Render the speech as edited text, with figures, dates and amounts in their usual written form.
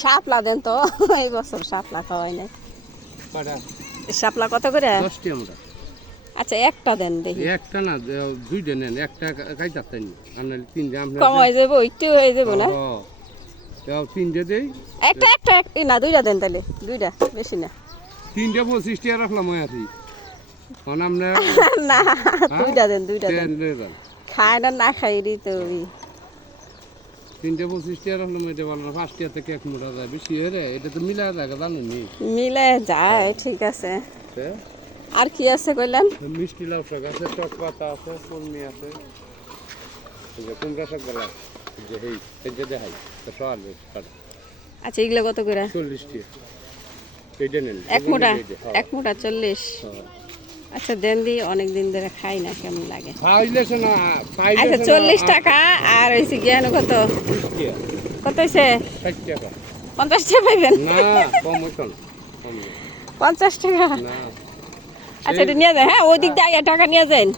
শাপলা দেন তো এই বছর শাপলা খাওয়াই নাই। শাপলা কত করে? 10 টাকা মোটা। আচ্ছা একটা দেন দেখি। একটা না, দুইটা নেন, একটা খাইতাছেন না, তিনটা আপনার কম হয়ে যাবো, একটু হয়ে যাবো না? তিনটে দেই। একটা একটা না, দুইটা দেন তাহলে, দুইটা, বেশি না। 3টা 25 টাকা রাখলাম আছি মানে আপনার না, দুইটা দেন, দুইটা দেন। দেন খায় না, না খাই রি তো। 3টা 25 টাকা রাখলাম, এটা ভালো না। 5 টাকা থেকে 1 মোটা যায়, বেশি হয়ে রে, এটা তো মিলা যায় জানেননি। মিলে যায়, ঠিক আছে। আর কি আছে কইলেন? মিষ্টি লাউ শাক আছে, টক পাতা আছে, কলমি আছে, এই যে কুমড়া শাক গলা, যে এই যে দেখাই তো সওয়াল কাটা। আচ্ছা এগুলো কত করে? 40 টাকা। এইটা নেন, এক মোটা, এক মোটা 40। আচ্ছা দেন দি, অনেক দিন ধরে খাই না, কেমন লাগে? খাইলেছ না, পাইলেছ আচ্ছা না। 40 টাকা। আর হইছে জ্ঞান কত? 30 টাকা। কত হইছে? 60 টাকা। 50 টাকা পাইবেন? না, কম হইতো না। কম না। 50 টাকা? না। আচ্ছা এটা নিয়ে যান, হ্যাঁ ওই দিক দিয়ে টাকা নিয়ে যান।